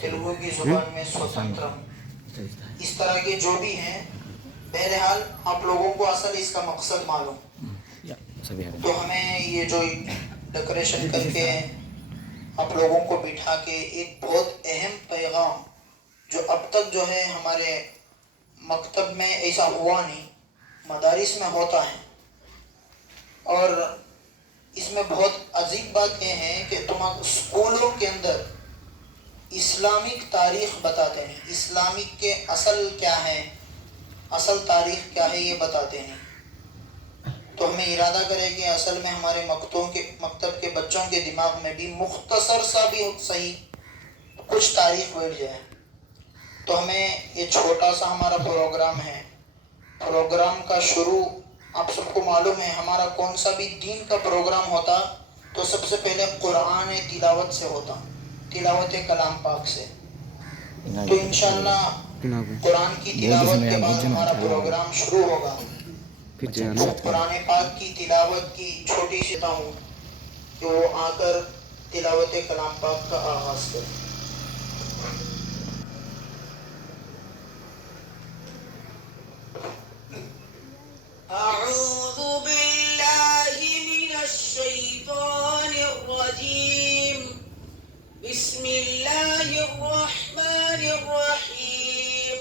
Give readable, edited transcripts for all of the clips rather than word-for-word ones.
تیلگو کی زبان میں سوتنترم، اس طرح کے جو بھی ہیں. بہرحال آپ لوگوں کو اصل اس کا مقصد معلوم، تو ہمیں یہ جو ڈیکوریشن کر کے آپ لوگوں کو بٹھا کے ایک بہت اہم پیغام جو اب تک جو ہے ہمارے مکتب میں ایسا ہوا نہیں، مدارس میں ہوتا ہے. اور اس میں بہت عجیب بات یہ ہے کہ تم اسکولوں کے اندر اسلامک تاریخ بتاتے ہیں، اسلامک کے اصل کیا ہے، اصل تاریخ کیا ہے یہ بتاتے ہیں. تو ہمیں ارادہ کرے کہ اصل میں ہمارے مکتب کے بچوں کے دماغ میں بھی مختصر سا بھی صحیح کچھ تاریخ بیٹھ جائے. تو ہمیں یہ چھوٹا سا ہمارا پروگرام ہے. پروگرام کا شروع آپ سب کو معلوم ہے، ہمارا کون سا بھی دین کا پروگرام ہوتا تو سب سے پہلے قرآن تلاوت سے ہوتا، تلاوت کلام پاک سے. تو انشاءاللہ قرآن کی تلاوت کے بعد ہمارا پروگرام شروع ہوگا. قرآن پاک کی تلاوت کی چھوٹی سی ہوں کہ وہ آ کر تلاوت کلام پاک کا آغاز کریں. اعوذ باللہ من الشیطان الرجیم، بسم اللہ الرحمن الرحیم.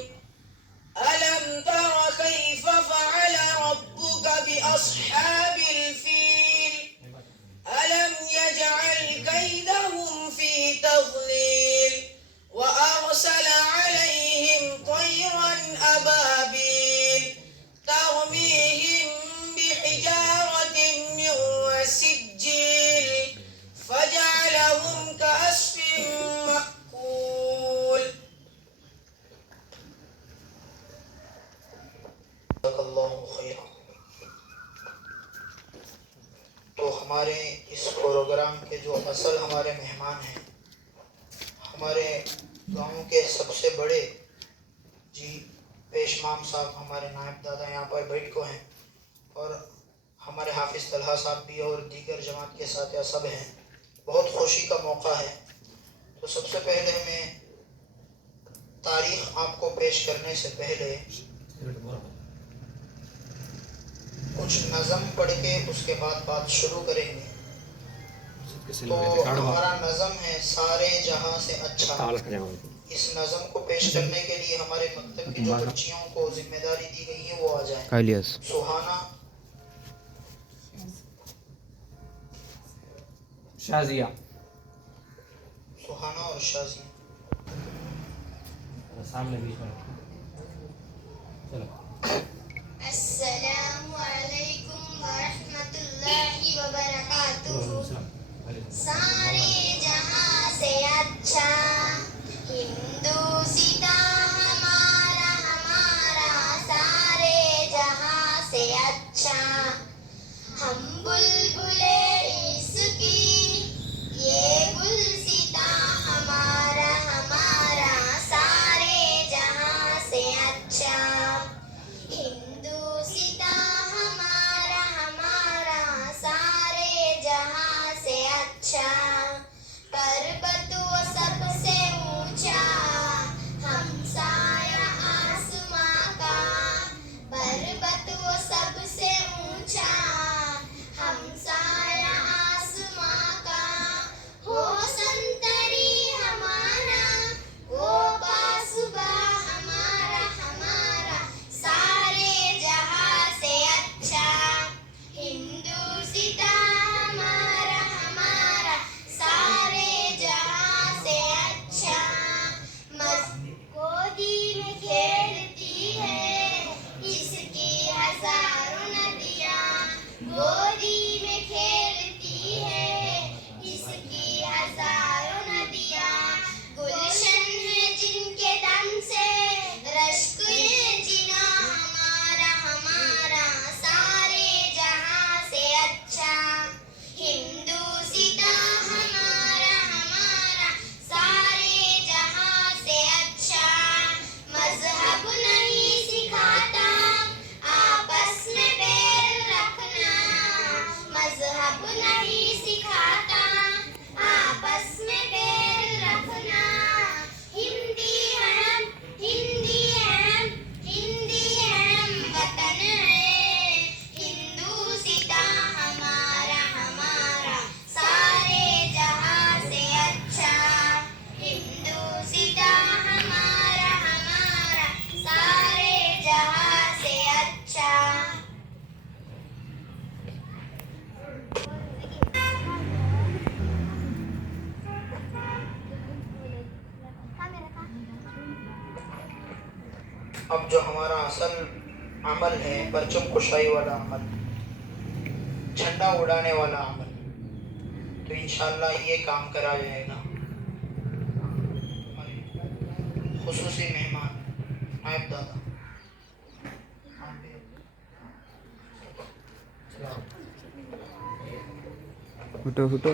ألم تر كيف فعل ربك بأصحاب الفيل ألم يجعل كيدهم في تضليل وأرسل عليهم طيرا أبابيل ترميهم بحجارة من سجيل فجعلهم كعصف مأكول. اللہ خیر. تو ہمارے اس پروگرام کے جو اصل ہمارے مہمان ہیں، ہمارے گاؤں کے سب سے بڑے جی پیشمام صاحب، ہمارے نائب دادا یہاں پر بیٹھ کو ہیں، اور ہمارے حافظ طلحہ صاحب بھی اور دیگر جماعت کے ساتھ سب ہیں. بہت خوشی کا موقع ہے. تو سب سے پہلے میں تاریخ آپ کو پیش کرنے سے پہلے کچھ نظم پڑھ کے اس کے بعد بات شروع کریں گے. تو ہمارا نظم ہے سارے جہاں سے اچھا. اس نظم کو پیش کرنے کے لیے ہمارے مکتب کی جو بچیوں کو ذمہ داری دی گئی ہے وہ آ جائیں. سہانا، شازیہ، سہانا اور شازیہ. سامنے بیچ میں چلو. السلام علیکم ورحمۃ اللہ وبرکاتہ. سارے جہاں سے اچھا ہندوستاں ہمارا ہمارا سارے جہاں سے اچھا. ہم بلبلے اس کی یہ گلستاں ہمارا ہمارا سارے جہاں سے اچھا. ہندوستاں ہمارا ہمارا سارے جہاں سے اچھا. اب جو ہمارا اصل عمل ہے پرچم کشائی والا عمل, جھنڈا اڑانے والا عمل, تو انشاءاللہ یہ کام کرا جائے گا. خصوصی مہمان نائب دادا, ہٹو ہٹو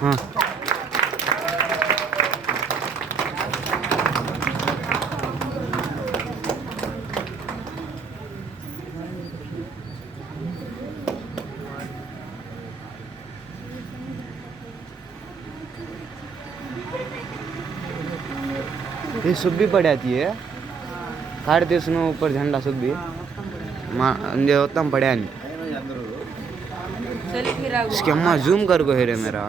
ہاں یہ سب بھی پڑ جاتی ہے کاٹ دیس اوپر جھنڈا سب بھی اتم پڑیا نہیں اس کے اماں زوم کر کو ہے رے میرا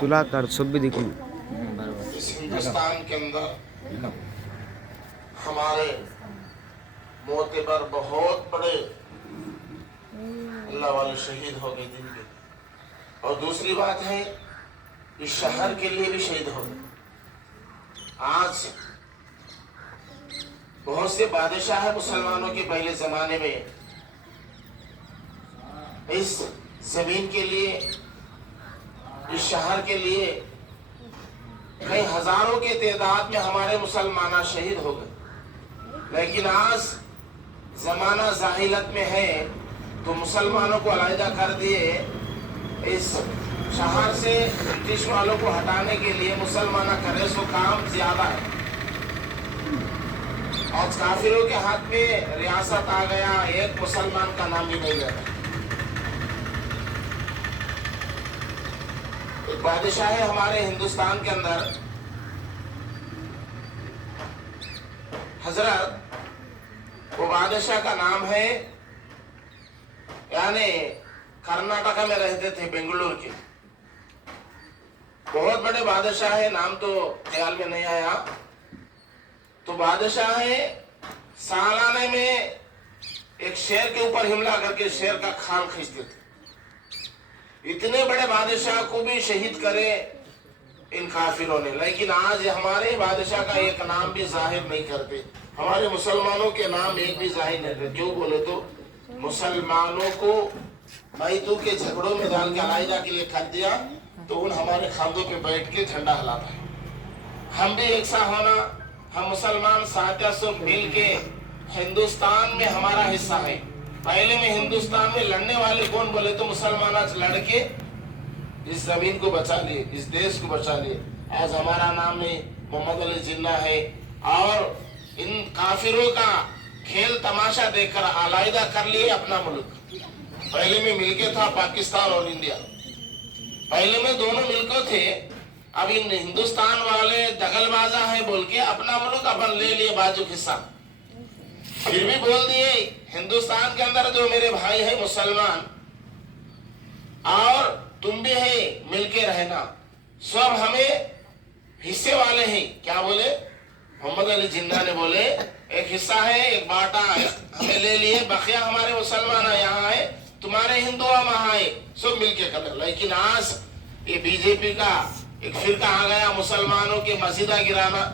سلا کر سب بھی دیکھوں. اس ہندوستان کے اندر ہمارے معتبر بہت بڑے اللہ والے شہید ہو گئے دن کے, اور دوسری بات ہے اس شہر کے لیے بھی شہید ہو گئے. آج بہت سے بادشاہ ہیں مسلمانوں کے پہلے زمانے میں اس زمین کے لیے, اس شہر کے لیے کئی ہزاروں کے تعداد میں ہمارے مسلمان شہید ہو گئے. لیکن آج زمانہ جاہلیت میں ہے تو مسلمانوں کو علیحدہ کر دیے, اس شہر سے برٹش والوں کو ہٹانے کے لیے مسلمانہ کرے سو کام زیادہ ہے. آج کافروں کے ہاتھ میں ریاست آ گیا, ایک مسلمان کا نام بھی نہیں رہتا. ایک بادشاہ ہے ہمارے ہندوستان کے اندر, حضرت, وہ بادشاہ کا نام ہے, یعنی کرناٹکا میں رہتے تھے, بنگلور کے, بہت بڑے بادشاہ ہے, نام تو خیال میں نہیں آیا. تو بادشاہ ہے, سالانہ میں ایک شیر کے اوپر حملہ کر کے شیر کا کھال کھینچتے تھے. اتنے بڑے بادشاہ کو بھی شہید کرے ان کافروں نے. لیکن آج ہمارے بادشاہ کا ایک نام بھی ظاہر نہیں کرتے, ہمارے مسلمانوں کے نام ایک بھی ظاہر نہیں کرتے. کیوں بولے تو مسلمانوں کو بھائی تو کے جھگڑوں میں ڈال کے علیحدہ کے لیے کر دیا تو ان ہمارے کھاندوں پہ بیٹھ کے جھنڈا ہلاتا ہے. ہم بھی ایک سا ہونا, ہم مسلمان ساتھیہ سب مل کے ہندوستان میں ہمارا حصہ ہے. پہلے میں ہندوستان میں لڑنے والے کون بولے تو مسلمان آج لڑ کے اس زمین کو بچا لیے, اس دیش کو بچا لیے. آج ہمارا نام ہے محمد علی جناح ہے, اور ان کافروں کا کھیل تماشا دیکھ کر علیحدہ کر لیے اپنا ملک. پہلے میں مل کے تھا پاکستان اور انڈیا, پہلے میں دونوں مل کے تھے. اب ان ہندوستان والے دغل بازا ہے بول کے اپنا ملک اپن لے لیے بازو حصہ. پھر بھی بول دیے ہندوستان کے اندر جو میرے بھائی ہیں مسلمان اور تم بھی ہے مل کے رہنا, سب ہمیں حصے والے ہیں. کیا بولے محمد علی جناح نے بولے ایک حصہ ہے, ایک باٹا ہمیں لے لیے, بقیہ ہمارے مسلمان یہاں ہے, تمہارے ہندو وہاں ہے, سب مل کے کرنا. لیکن آج یہ بی جے پی کا ایک فرقہ آ گیا, مسلمانوں کے مسجدہ گرانا,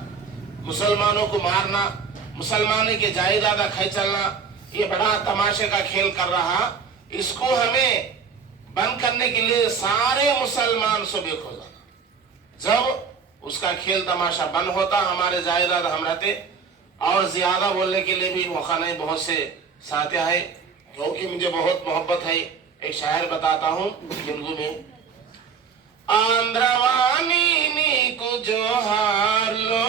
مسلمانوں کو مارنا, مسلمانوں کے جائیدادہ کھینچنا, یہ بڑا تماشے کا کھیل کر رہا. اس کو ہمیں بند کرنے کے لیے سارے مسلمان سب ایک ہو جانا. جب اس کا کھیل تماشا بند ہوتا ہمارے جائیداد ہم رہتے. اور زیادہ بولنے کے لیے بھی موقع نہیں, بہت سے ساتھیہ ہے کیونکہ مجھے بہت محبت ہے. ایک شاعر بتاتا ہوں تیلگو میں. آندھروانی نیکو جوہارلو,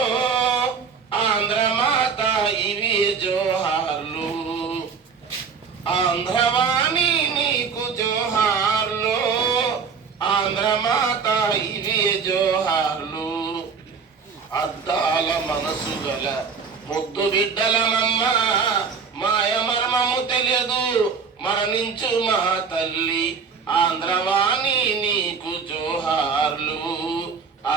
آندھر ماتا ایوی جوہارلو, ఆంధ్రవాణి నీకు జోహార్లు, ఆంధ్ర మాత ఇవి జోహార్లు. అద్దాల మనసు గల ముద్దు బిడ్డలమమ్మ, మాయ మర్మము తెలి మన్నించదు మరణించు మహాతల్లి ఆంధ్రవాణి నీకు జోహార్లు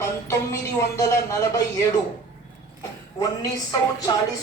1947 1940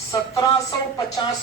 1750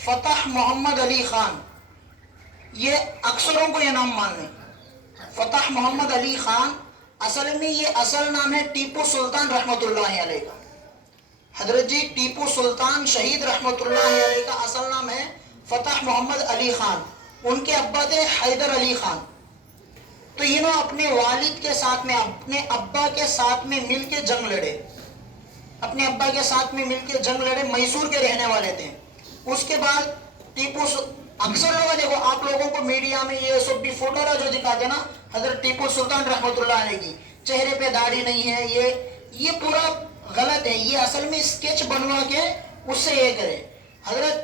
فتح محمد علی خان، یہ اکثروں کو یہ نام معلوم ہے. فتح محمد علی خان اصل میں یہ اصل نام ہے ٹیپو سلطان رحمۃ اللہ علیہ کا. حضرت جی ٹیپو سلطان شہید رحمۃ اللہ علیہ کا اصل نام ہے فتح محمد علی خان. ان کے ابا تھے حیدر علی خان. تو انہوں اپنے والد کے ساتھ میں اپنے ابا کے ساتھ میں مل کے جنگ لڑے. اپنے ابا کے ساتھ میں مل کے جنگ لڑے. میسور کے رہنے والے تھے. اس کے بعد ٹیپو اکثر لوگ دیکھو آپ لوگوں کو میڈیا میں یہ سب بھی فوٹو جو دکھاتے نا حضرت ٹیپو سلطان رحمۃ اللہ علیہ کی، چہرے پہ داڑھی نہیں ہے، یہ پورا غلط ہے. یہ اصل میں اسکیچ بنوا کے اس سے یہ کرے. حضرت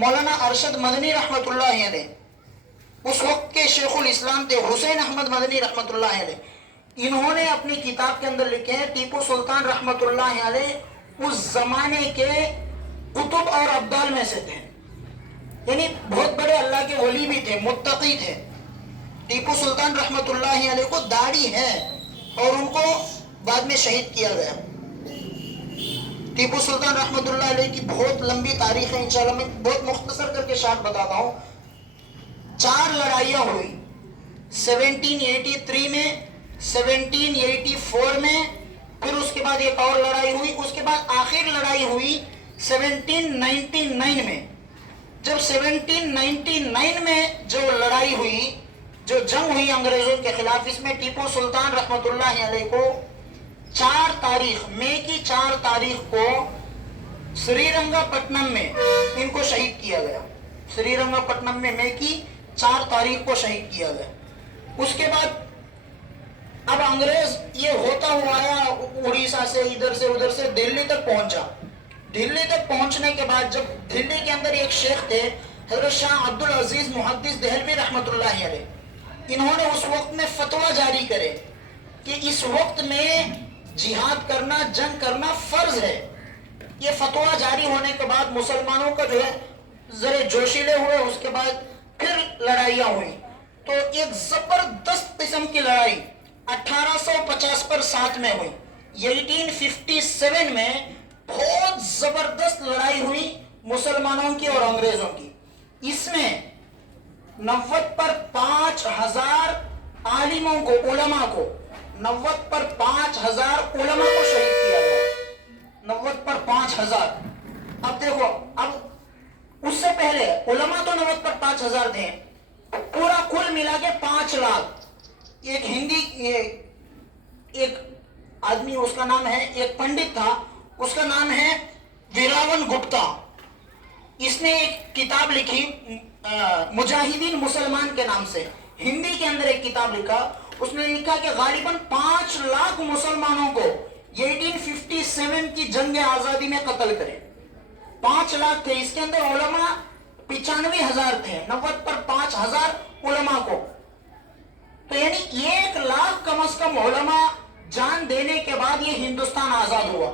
مولانا ارشد مدنی رحمۃ اللہ علیہ اس وقت کے شیخ الاسلام تھے حسین احمد مدنی رحمۃ اللہ علیہ. انہوں نے اپنی کتاب کے اندر لکھے ہیں ٹیپو سلطان رحمۃ اللہ علیہ اس زمانے کے قطب اور ابدال میں سے تھے، یعنی بہت بڑے اللہ کے ولی بھی تھے، متقی تھے. ٹیپو سلطان رحمۃ اللہ علیہ کو داڑھی ہے اور ان کو بعد میں شہید کیا گیا. ٹیپو سلطان رحمۃ اللہ علیہ کی بہت لمبی تاریخ ہے، انشاءاللہ میں بہت مختصر کر کے شارٹ بتاتا ہوں. 4 لڑائیاں ہوئی 1783 میں، 1784 میں، پھر اس کے بعد ایک اور لڑائی ہوئی. اس کے بعد آخر لڑائی ہوئی 1799 میں. جب 1799 میں جو لڑائی ہوئی، جو جنگ ہوئی انگریزوں کے خلاف، اس میں ٹیپو سلطان رحمۃ اللہ علیہ کو 4 تاریخ مئی کی 4 تاریخ کو سری رنگا پٹنم میں ان کو شہید کیا گیا. سری رنگا پٹنم میں مئی کی 4 تاریخ کو شہید کیا گیا. اس کے بعد اب انگریز یہ ہوتا ہوا آیا اڑیسہ سے ادھر سے ادھر سے دلی تک پہنچا. دلی تک پہنچنے کے بعد جب دلی کے اندر ایک شیخ تھے حضرت شاہ عبدالعزیز محدث دہلوی رحمۃ اللہ علیہ، انہوں نے اس وقت میں فتویٰ جاری کرے کہ اس وقت میں جہاد کرنا، جنگ کرنا فرض ہے. یہ فتویٰ جاری ہونے کے بعد مسلمانوں کا جو ہے ذرے جوشیلے ہوئے. اس کے بعد پھر لڑائیاں ہوئی. تو ایک زبردست قسم کی لڑائی 1850 پر 7 میں ہوئی. 1857 میں بہت زبردست لڑائی ہوئی مسلمانوں کی اور انگریزوں کی. اس میں 90 پر 5000 عالموں کو، علماء کو، 90 پر 5000 علماء کو شہید کیا گیا. 90 پر 5000. اب دیکھو، اب اس سے پہلے علماء تو 90 پر 5000 تھے، پورا کل ملا کے 5 لاکھ. ایک ہندی ایک آدمی، اس کا نام ہے، ایک پنڈت تھا، اس کا نام ہے ویراون گپتا. اس نے ایک کتاب لکھی مجاہدین مسلمان کے نام سے، ہندی کے اندر ایک کتاب لکھا. اس نے لکھا کہ غالباً 5 لاکھ مسلمانوں کو 1857 کی جنگ آزادی میں قتل کرے. 5 لاکھ تھے. اس کے اندر علماء 95,000 تھے. 90 پر 5,000 علماء کو. تو یعنی 1 لاکھ کم از کم علماء جان دینے کے بعد یہ ہندوستان آزاد ہوا.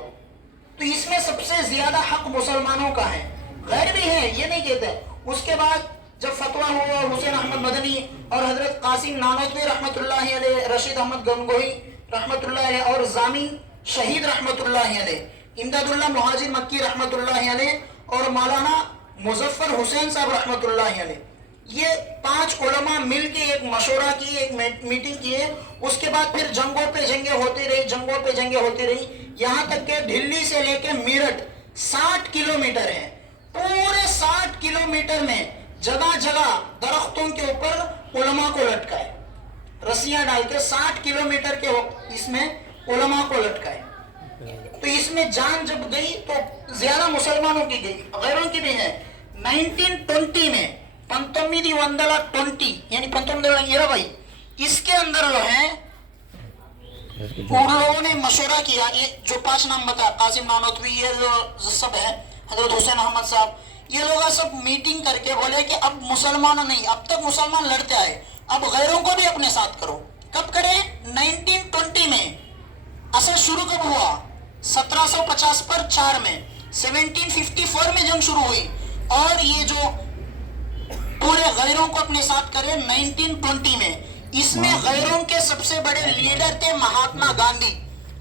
تو اس میں سب سے زیادہ حق مسلمانوں کا ہے، غیر بھی ہے یہ نہیں کہتے. اس کے بعد جب فتویٰ ہوا حسین احمد مدنی اور حضرت قاسم نانوتوی رحمۃ اللہ علیہ، رشید احمد گنگوہی رحمۃ اللہ علیہ اور زامین شہید رحمۃ اللہ علیہ، امداد اللہ مہاجر مکی رحمۃ اللہ علیہ اور مولانا مظفر حسین صاحب رحمۃ اللہ علیہ، یہ 5 علماء مل کے ایک مشورہ کی، ایک میٹنگ کی ہے. اس کے بعد پھر جنگوں پہ جنگیں ہوتی رہی، جنگوں پہ جنگیں ہوتی رہی، یہاں تک کہ دہلی سے لے کے میرٹھ 60 کلومیٹر ہے. پورے 60 کلومیٹر میں جگہ جگہ درختوں کے اوپر علماء کو لٹکائے، رسیاں ڈال کے 60 کلومیٹر کے اس میں علماء کو لٹکائے. تو اس میں جان جب گئی تو زیادہ مسلمانوں کی گئی، غیروں کی بھی ہے. 1920 میں 1920 یعنی 1920 اس کے اندر جو ہے ان لوگوں نے مشورہ کیا. یہ جو 5 نام بتا، قاسم نانوتوی، یہ جو سب ہے، حضرت حسین احمد صاحب، یہ لوگ سب میٹنگ کر کے بولے کہ اب مسلمان نہیں، اب تک مسلمان لڑتے آئے، اب غیروں کو بھی اپنے ساتھ کرو. کب کرے؟ 1920 میں. اصل شروع کب ہوا؟ 1750 پر 4 میں. 1754 میں جنگ شروع ہوئی اور یہ جو پورے غیروں کو اپنے ساتھ کرے 1920 میں. اس میں غیروں کے سب سے بڑے لیڈر تھے مہاتما گاندھی.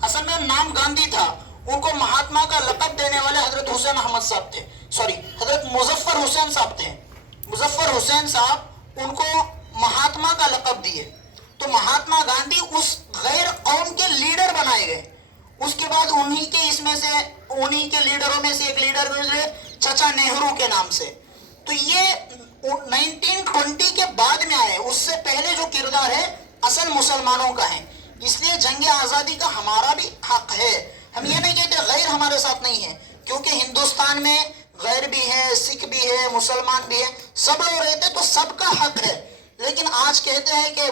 اصل میں نام گاندھی تھا، ان کو مہاتما کا لقب دینے والے حضرت حسین احمد صاحب تھے، سوری حضرت مظفر حسین صاحب تھے. مظفر حسین صاحب ان کو مہاتما کا لقب دیے. تو مہاتما گاندھی اس غیر قوم کے لیڈر بنائے گئے. اس کے بعد انہی کے لیڈروں میں سے ایک لیڈر گزرے چچا نہرو کے نام سے. تو یہ 1920 کے بعد میں آئے. اس سے پہلے جو کردار ہے اصل مسلمانوں کا ہے. اس لیے جنگ آزادی کا ہمارا بھی حق ہے. ہم یہ نہیں کہتے غیر ہمارے ساتھ نہیں ہے، کیونکہ ہندوستان میں غیر بھی ہے، سکھ بھی ہے، مسلمان بھی ہے، سب لوگ رہتے تو سب کا حق ہے. لیکن آج کہتے ہیں کہ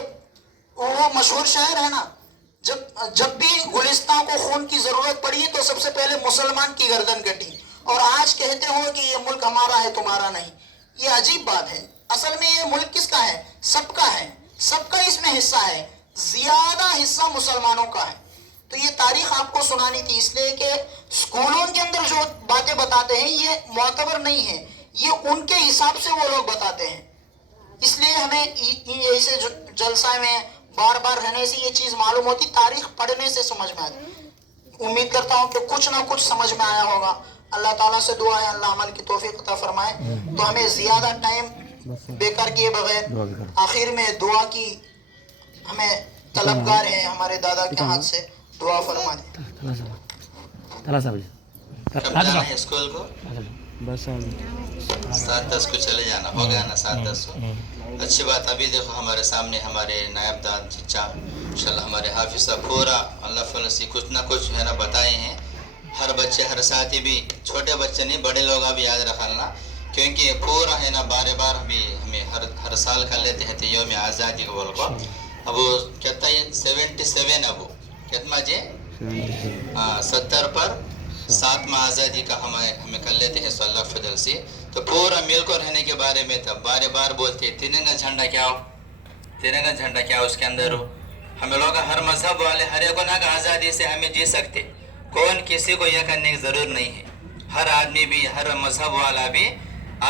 وہ مشہور شاعر ہے نا، جب بھی گلستان کو خون کی ضرورت پڑی تو سب سے پہلے مسلمان کی گردن کٹی، اور آج کہتے ہو کہ یہ ملک ہمارا ہے تمہارا نہیں. یہ عجیب بات ہے. اصل میں یہ ملک کس کا ہے؟ سب کا ہے. سب کا اس میں حصہ ہے. زیادہ حصہ مسلمانوں کا ہے. تو یہ تاریخ آپ کو سنانی تھی، اس لیے کہ اسکولوں کے اندر جو باتیں بتاتے ہیں یہ معتبر نہیں ہے، یہ ان کے حساب سے وہ لوگ بتاتے ہیں. اس لیے ہمیں ایسے جلسہ میں بار بار رہنے سے یہ چیز معلوم ہوتی، تاریخ پڑھنے سے سمجھ میں آتی. امید کرتا ہوں کہ کچھ نہ کچھ سمجھ میں آیا ہوگا. اللہ تعالیٰ سے دعا ہے اللہ عمل کی توفیق عطا فرمائے. تو ہمیں زیادہ ٹائم بیکار کیے بغیر آخر میں دعا کی ہمیں طلبگار ہیں ہمارے دادا کے ہاتھ سے دعا فرما دیں. کب جانا ہے اسکول کو؟ بس 7:10 کو چلے جانا ہوگا نا. 7:10 کو اچھی بات. ابھی دیکھو ہمارے سامنے ہمارے نائب داد چچا انشاءاللہ ہمارے حافظ صاحب پورا اللہ فضل سے کچھ نہ کچھ ہے نا بتائے ہیں. ہر بچے ہر ساتھی بھی، چھوٹے بچے نہیں بڑے لوگ بھی یاد رکھنا، کیونکہ پورا ہے نا بار بار بھی ہمیں ہر سال کر لیتے ہیں یوم آزادی کو. اب وہ کہتا ہے 77 اب کتنا جی 70 پر 7واں آزادی کا ہمیں کر لیتے ہیں صلی اللہ فضل سے. تو پورا مل کو رہنے کے بارے میں تب بار بار بولتے ہیں ترنگا جھنڈا کیا ہو، ترنگا جھنڈا کیا ہو، اس کے اندر ہو. ہمیں لوگ ہر مذہب والے ہر ایک نا آزادی سے ہمیں جی سکتے، کون کسی کو یہ کرنے کی ضرورت نہیں ہے. ہر آدمی بھی ہر مذہب والا بھی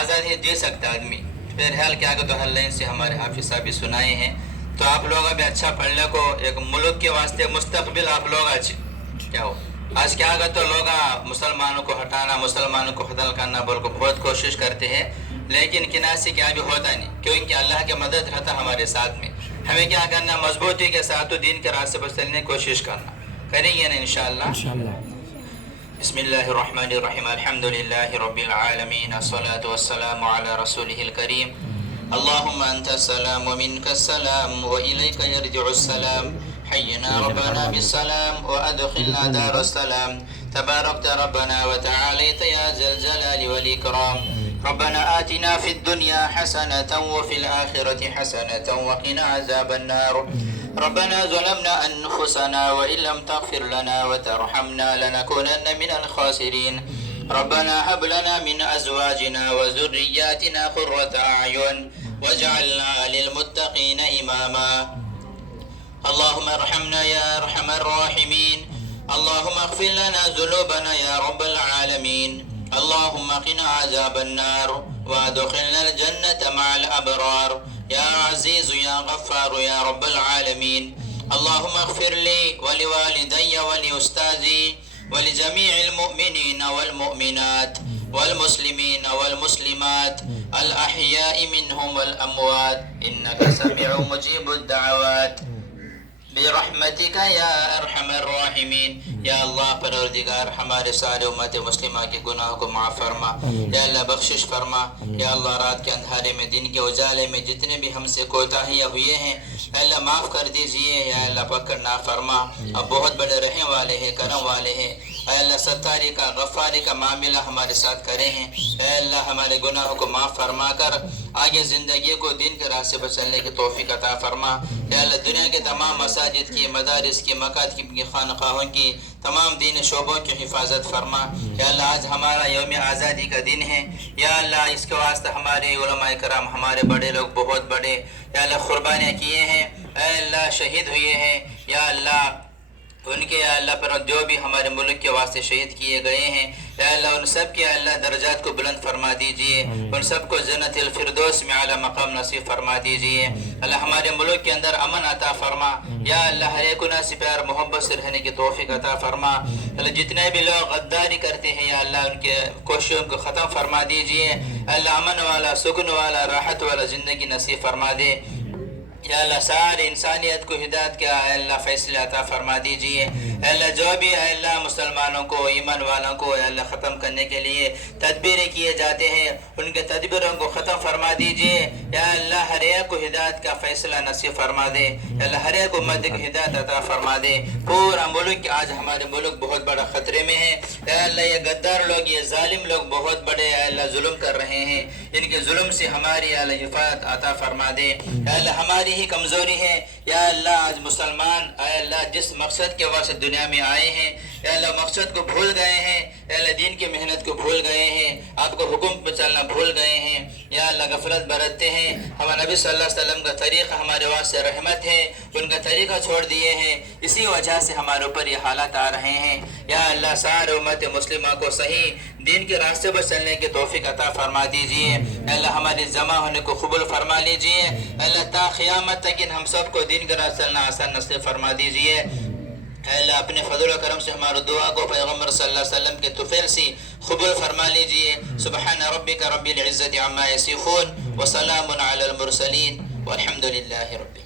آزادی جی سکتا آدمی. بہرحال کیا کہ تو حل سے ہمارے حافظ صاحب بھی سنائے ہیں. تو آپ لوگ بھی اچھا پڑھنے کو ایک ملک کے واسطے مستقبل آپ لوگ اچھے کیا ہو. آج کیا اگر تو لوگ مسلمانوں کو ہٹانا، مسلمانوں کو قتل کرنا بول کو بہت کوشش کرتے ہیں، لیکن کناسی کیا بھی ہوتا نہیں، کیونکہ اللہ کی مدد رہتا ہمارے ساتھ میں. ہمیں کیا کرنا، مضبوطی کے ساتھ تو دین کے راستے پر چلنے کی کوشش کرنا. کریں گے نا انشاءاللہ. بسم اللہ الرحمن الرحیم. الحمد للہ رب العالمین، الصلاة والسلام علی رسولہ الکریم. اللهم انت السلام ومنك السلام واليك يرجع السلام. حينا ربنا بالسلام وادخلنا دار السلام. تباركت ربنا وتعاليت يا ذا الجلال والاكرام. ربنا آتنا في الدنيا حسنة وفي الآخرة حسنة وقنا عذاب النار. ربنا ظلمنا أنفسنا وإن لم تغفر لنا وترحمنا لنكونن من الخاسرين. ربنا هب لنا من أزواجنا وذرياتنا قرة أعين واجعلنا للمتقين إماما. اللهم ارحمنا يا أرحم الراحمين. اللهم اغفر لنا ذنوبنا يا رب العالمين. اللهم قنا عذاب النار وادخلنا الجنة مع الأبرار يا عزيز يا غفار يا رب العالمين. اللهم اغفر لي ولوالدي ولأستاذي ولجميع المؤمنين والمؤمنات والمسلمين والمسلمات الأحياء منهم والأموات إنك سميع مجيب الدعوات برحمتك یا ارحم الراحمین. یا اللہ پروردگار ہمارے سارے امت مسلمہ کے گناہوں کو معاف فرما. یا اللہ بخشش فرما. یا اللہ رات کے اندھارے میں دن کے اجالے میں جتنے بھی ہم سے کوتاہیاں ہوئے ہیں اے اللہ معاف کر دیجئے. یا اللہ پکڑ نہ فرما. اب بہت بڑے رحم والے ہیں، کرم والے ہیں. اے اللہ ستاری کا غفاری کا معاملہ ہمارے ساتھ کرے ہیں. اے اللہ ہمارے گناہوں کو معاف فرما کر آگے زندگی کو دین کے راستے پر چلنے کی توفیق عطا فرما. یا اللہ دنیا کے تمام مساجد کی، مدارس کی، مکاتب کی، خانقاہوں کی، تمام دین شعبوں کی حفاظت فرما. یا اللہ آج ہمارا یوم آزادی کا دن ہے. یا اللہ اس کے واسطے ہمارے علماء کرام، ہمارے بڑے لوگ بہت بڑے یا اللہ قربانیاں کیے ہیں. اے اللہ شہید ہوئے ہیں. یا اللہ ان کے یا اللہ پر جو بھی ہمارے ملک کے واسطے شہید کیے گئے ہیں یا اللہ ان سب کے اللہ درجات کو بلند فرما دیجئے. ان سب کو جنت الفردوس میں اعلیٰ مقام نصیب فرما دیجئے. اللہ ہمارے ملک کے اندر امن عطا فرما. یا اللہ ہر ایک گناہ سے پیار محبت سے رہنے کی توفیق عطا فرما. اللہ جتنے بھی لوگ غداری کرتے ہیں یا اللہ اللہ ان کے کوششوں کو ختم فرما دیجئے. اللہ امن والا سکون والا راحت والا زندگی نصیب فرما دے. یا اللہ سارے انسانیت کو ہدایت کا اے اللہ فیصلہ عطا فرما دیجئے. اے اللہ جو بھی اے اللہ مسلمانوں کو ایمان والوں کو اے اللہ ختم کرنے کے لیے تدبیریں کیے جاتے ہیں ان کے تدبیروں کو ختم فرما دیجئے. یا اللہ ہر ایک کو ہدایت کا فیصلہ نصیب فرما دے. یا اللہ ہر ایک امت کو ہدایت عطا فرما دے. پورا ملک آج ہمارے ملک بہت بڑا خطرے میں ہے. اے اللہ یہ غدار لوگ یہ ظالم لوگ بہت بڑے اے اللہ ظلم کر رہے ہیں. ان کے ظلم سے ہماری اے اللہ حفاظت عطا فرما دے. اے اللہ ہماری ہی کمزوری ہے. یا اللہ آج مسلمان اے اللہ جس مقصد کے واسطے دنیا میں آئے ہیں اے اللہ مقصد کو بھول گئے ہیں. اے اللہ دین کی محنت کو بھول گئے ہیں. آپ کو حکم پہ چلنا بھول گئے ہیں. یا اللہ غفلت برتتے ہیں. ہمارے نبی صلی اللہ علیہ وسلم کا طریقہ ہمارے واسطے رحمت ہے. ان کا طریقہ چھوڑ دیے ہیں. اسی وجہ سے ہمارے اوپر یہ حالات آ رہے ہیں. یا اللہ سارے امت مسلمہ کو صحیح دین کے راستے پر چلنے کی توفیق عطا فرما دیجئے. اے اللہ ہمارے جمع ہونے کو قبول فرما لیجئے. اے اللہ تا قیامت تک ان ہم سب کو دین کے راستے چلنا آسان نصیب فرما دیجئے. اے اللہ اپنے فضل و کرم سے ہمارے دعا کو پیغمبر صلی اللہ علیہ وسلم کے طفیل سے قبول فرما لیجئے. سبحان ربک رب العزت عما یصفون وسلام علی المرسلین والحمد للہ رب